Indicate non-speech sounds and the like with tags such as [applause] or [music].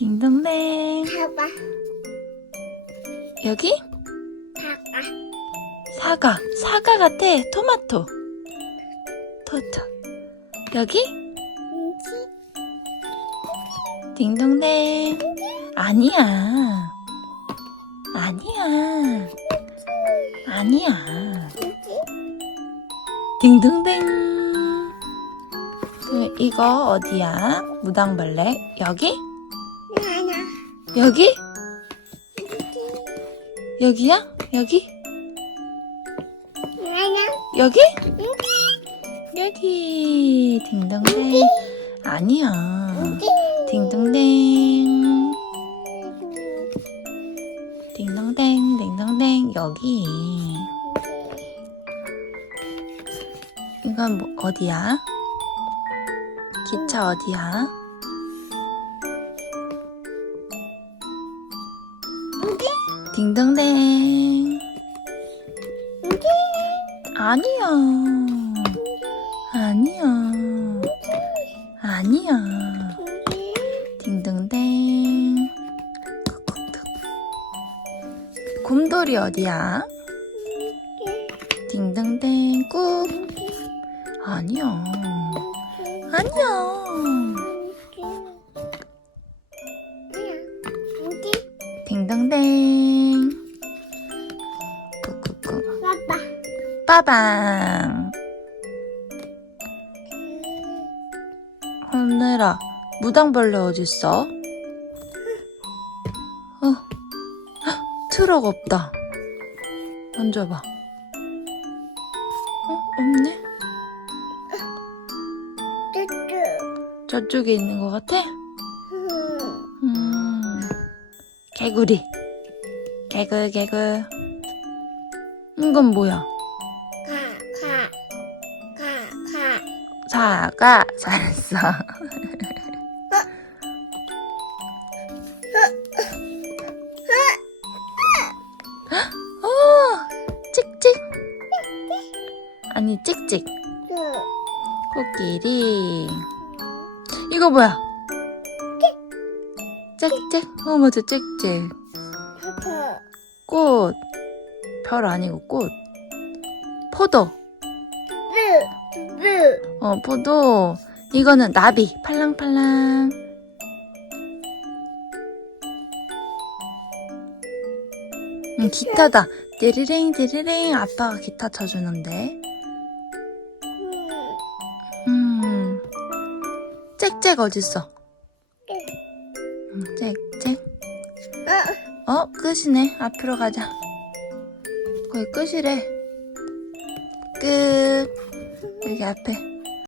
딩동댕. 봐봐. 여기? 봐봐. 사과. 사과 같아. 토마토. 토토. 여기? 음치. 딩동댕. 아니야. 아니야. 아니야. 딩동댕. 이거 어디야? 무당벌레. 여기? 여기? 여기야? 여기? 여기? 여기. 딩동댕. 아니야. 딩동댕. 딩동댕, 딩동댕. 여기. 이건 뭐, 어디야? 기차 어디야? 딩동댕. 음치. 아니야. 아니야. 아니야. 딩동댕. 쿡쿡툭. 곰돌이 어디야? 딩동댕 꾹. 아니야. 아니야. 딩동댕. 꾹꾹꾹. 봐봐. 빠방. 하늘아, 무당벌레 어딨어? 어, 헉, 트럭 없다. 만져봐. 어, 없네? 뚜뚜. 저쪽에 있는 것 같아? 음. 음, 개구리. 개굴, 개굴. 이건 뭐야? 사과, 잘했어. 오, [laughs] 찍찍. 아니, 찍찍. 뚜. 코끼리. 이거 뭐야? 찍찍. 어, 맞아, 찍찍. 꽃. 별 아니고 꽃. 포도. 뿌. 뿌. 어, 포도. 이거는 나비. 팔랑팔랑. 음, 기타다. 띠리링, 띠리링. 아빠가 기타 쳐주는데. 음. 짹짹 어딨어? 음, 짹짹. 어. 어, 끝이네. 앞으로 가자. 거기 끝이래. 끝. 여기 앞에.